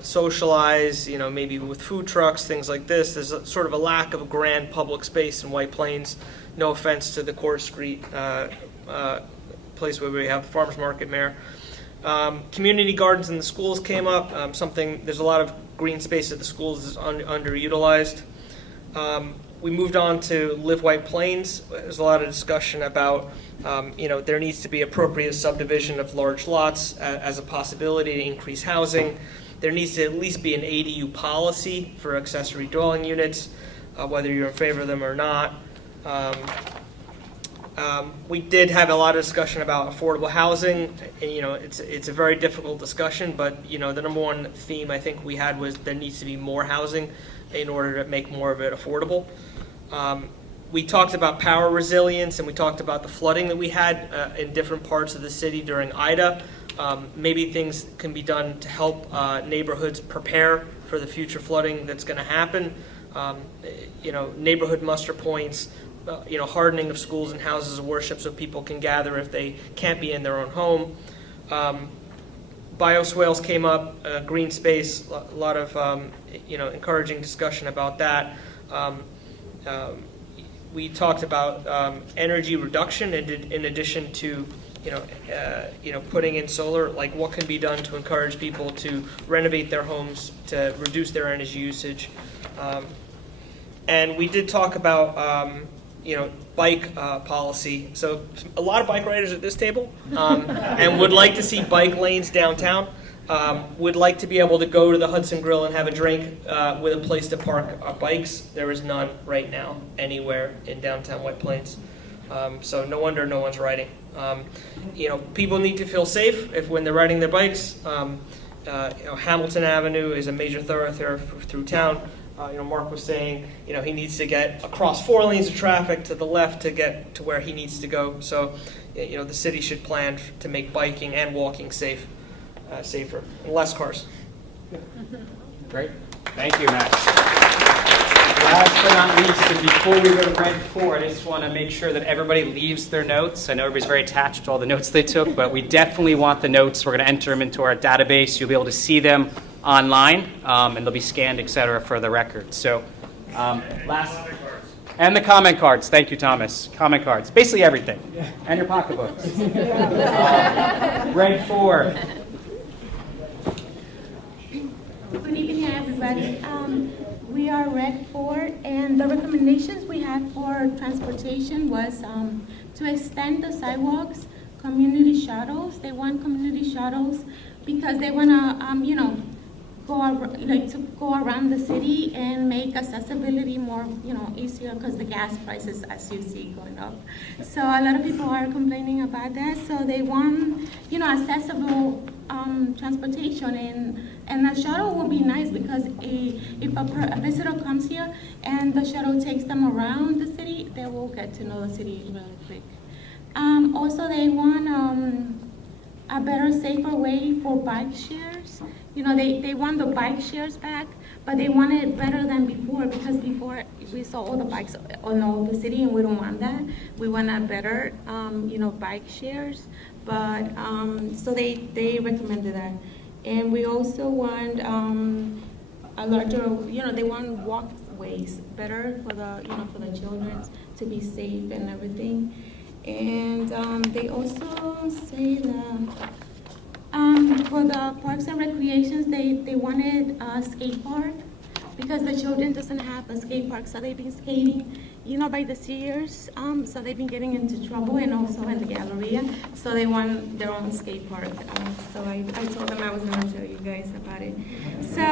socialize, maybe with food trucks, things like this. There's sort of a lack of a grand public space in White Plains. No offense to the Court Street place where we have the farmers market there. Community gardens in the schools came up. There's a lot of green space at the schools is underutilized. We moved on to Live White Plains. There's a lot of discussion about, there needs to be appropriate subdivision of large lots as a possibility to increase housing. There needs to at least be an ADU policy for accessory dwelling units, whether you're in favor of them or not. We did have a lot of discussion about affordable housing. And, it's a very difficult discussion, but the number one theme I think we had was there needs to be more housing in order to make more of it affordable. We talked about power resilience, and we talked about the flooding that we had in different parts of the city during Ida. Maybe things can be done to help neighborhoods prepare for the future flooding that's going to happen. Neighborhood muster points, hardening of schools and houses of worship so people can gather if they can't be in their own home. Bioswales came up, green space, a lot of encouraging discussion about that. We talked about energy reduction in addition to putting in solar, like what can be done to encourage people to renovate their homes to reduce their energy usage. And we did talk about bike policy. So a lot of bike riders at this table and would like to see bike lanes downtown. Would like to be able to go to the Hudson Grill and have a drink with a place to park our bikes. There is none right now anywhere in downtown White Plains. So no wonder no one's riding. People need to feel safe when they're riding their bikes. Hamilton Avenue is a major thoroughfare through town. Mark was saying, he needs to get across 4 lanes of traffic to the left to get to where he needs to go. So, the city should plan to make biking and walking safer, and less cars. Great. Thank you, Max. Last but not least, and before we go to Red 4, I just want to make sure that everybody leaves their notes. I know everybody's very attached to all the notes they took, but we definitely want the notes. We're going to enter them into our database. You'll be able to see them online, and they'll be scanned, et cetera, for the record. So, and the comment cards. Thank you, Thomas. Comment cards. Basically everything. And your pocketbooks. Red 4. Good evening, everybody. We are Red 4, and the recommendations we had for transportation was to extend the sidewalks, community shuttles. They want community shuttles because they want to, go around the city and make accessibility more, easier because the gas prices, as you see, going up. So a lot of people are complaining about that. So they want, accessible transportation, and the shuttle will be nice because if a visitor comes here and the shuttle takes them around the city, they will get to know the city really quick. Also, they want a better, safer way for bike shares. They want the bike shares back, but they want it better than before because before we saw all the bikes on all the city, and we don't want that. We want a better, bike shares. But so they recommended that, and we also want a larger. They want walkways better for the children to be safe and everything. And they also say that. For the parks and recreations, they wanted a skate park because the children doesn't have a skate park, so they've been skating, by the Sears, so they've been getting into trouble, and also in the Galleria, so they want their own skate park. So I told them I was going to tell you guys about it. So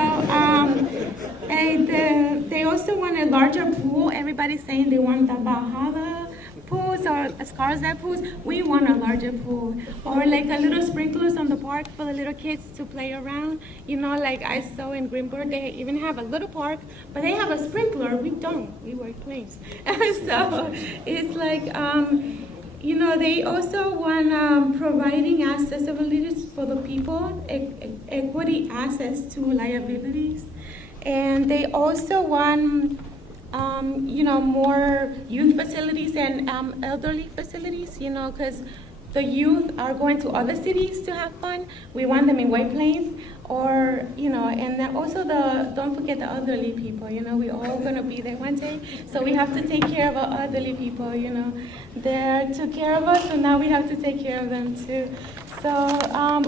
and they also want a larger pool. Everybody's saying they want the Valhalla pools or Skarsgård pools. We want a larger pool, or like a little sprinklers on the park for the little kids to play around. Like I saw in Greenberg, they even have a little park, but they have a sprinkler. We don't. We White Plains. So it's like, they also want providing accessibility for the people, equity access to liabilities, and they also want more youth facilities and elderly facilities, because the youth are going to other cities to have fun. We want them in White Plains, or, and then also don't forget the elderly people, we all gonna be there one day, so we have to take care of our elderly people, they took care of us, so now we have to take care of them too. So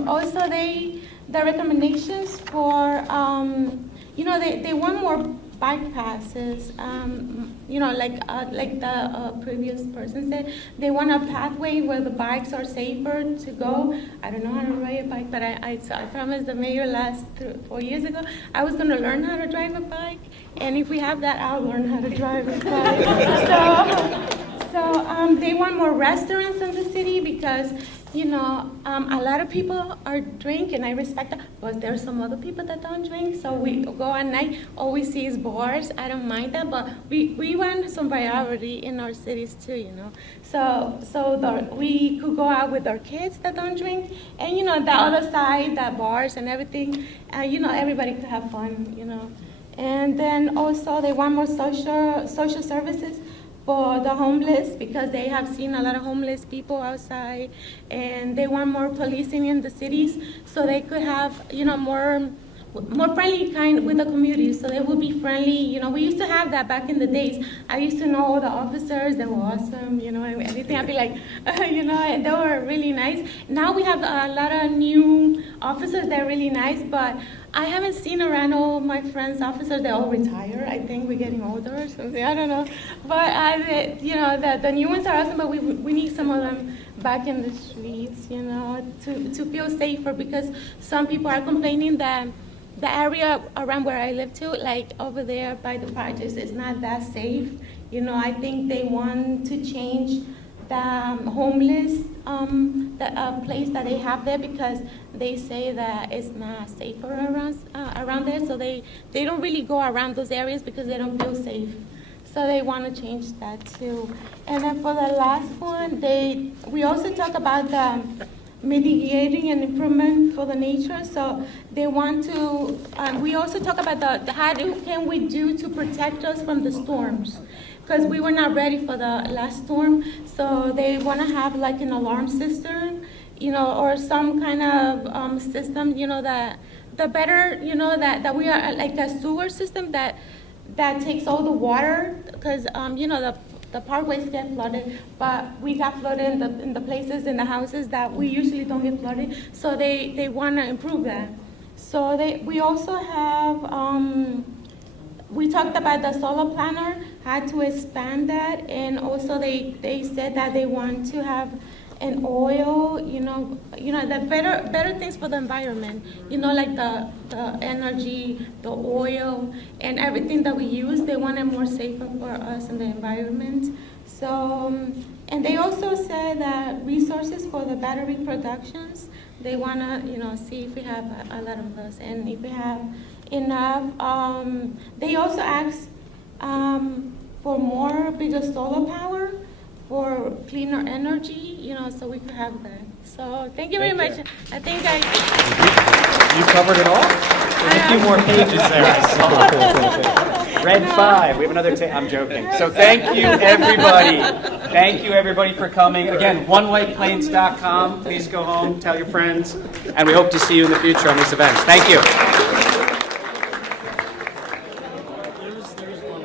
also the recommendations for, they want more bike passes. like the previous person said, they want a pathway where the bikes are safer to go. I don't know how to ride a bike, but I promised the mayor 4 years ago I was going to learn how to drive a bike, and if we have that, I'll learn how to drive a bike. So they want more restaurants in the city because, a lot of people are drinking. I respect that, but there's some other people that don't drink. So we go at night, all we see is bars. I don't mind that, but we want some variety in our cities too, So we could go out with our kids that don't drink, and the other side, the bars and everything, everybody could have fun, And then also they want more social services for the homeless, because they have seen a lot of homeless people outside, and they want more policing in the cities so they could have more friendly kind with the community, so they will be friendly. We used to have that back in the days. I used to know all the officers. They were awesome, everything. I'd be like, and they were really nice. Now we have a lot of new officers that are really nice, but I haven't seen around all my friends' officers. They all retire. I think we're getting older or something. I don't know. But, the new ones are awesome, but we need some of them back in the streets, to feel safer, because some people are complaining that the area around where I live too, like over there by the projects, is not that safe. I think they want to change the homeless place that they have there, because they say that it's not safer around there. So they don't really go around those areas because they don't feel safe. So they want to change that too. And then for the last one, we also talk about the mitigating and improvement for the nature. So they want to, we also talk about how can we do to protect us from the storms, because we were not ready for the last storm. So they want to have like an alarm system, or some kind of system, that the better, that we are like a sewer system that takes all the water, because the parkways get flooded, but we got flooded in the places, in the houses that we usually don't get flooded. So they want to improve that. So we also have, we talked about the solar planner, how to expand that, and also they said that they want to have an oil, the better things for the environment, like the energy, the oil, and everything that we use. They want it more safer for us and the environment. So, and they also said that resources for the battery productions, they want to, see if we have a lot of those, and if we have enough. They also asked for bigger solar power, for cleaner energy, so we could have that. So thank you very much. I think You covered it all? There's a few more pages there, I saw. Red 5, we have another, I'm joking. So thank you, everybody. Thank you, everybody, for coming. Again, onewhiteplains.com. Please go home, tell your friends, and we hope to see you in the future on these events. Thank you. There's one.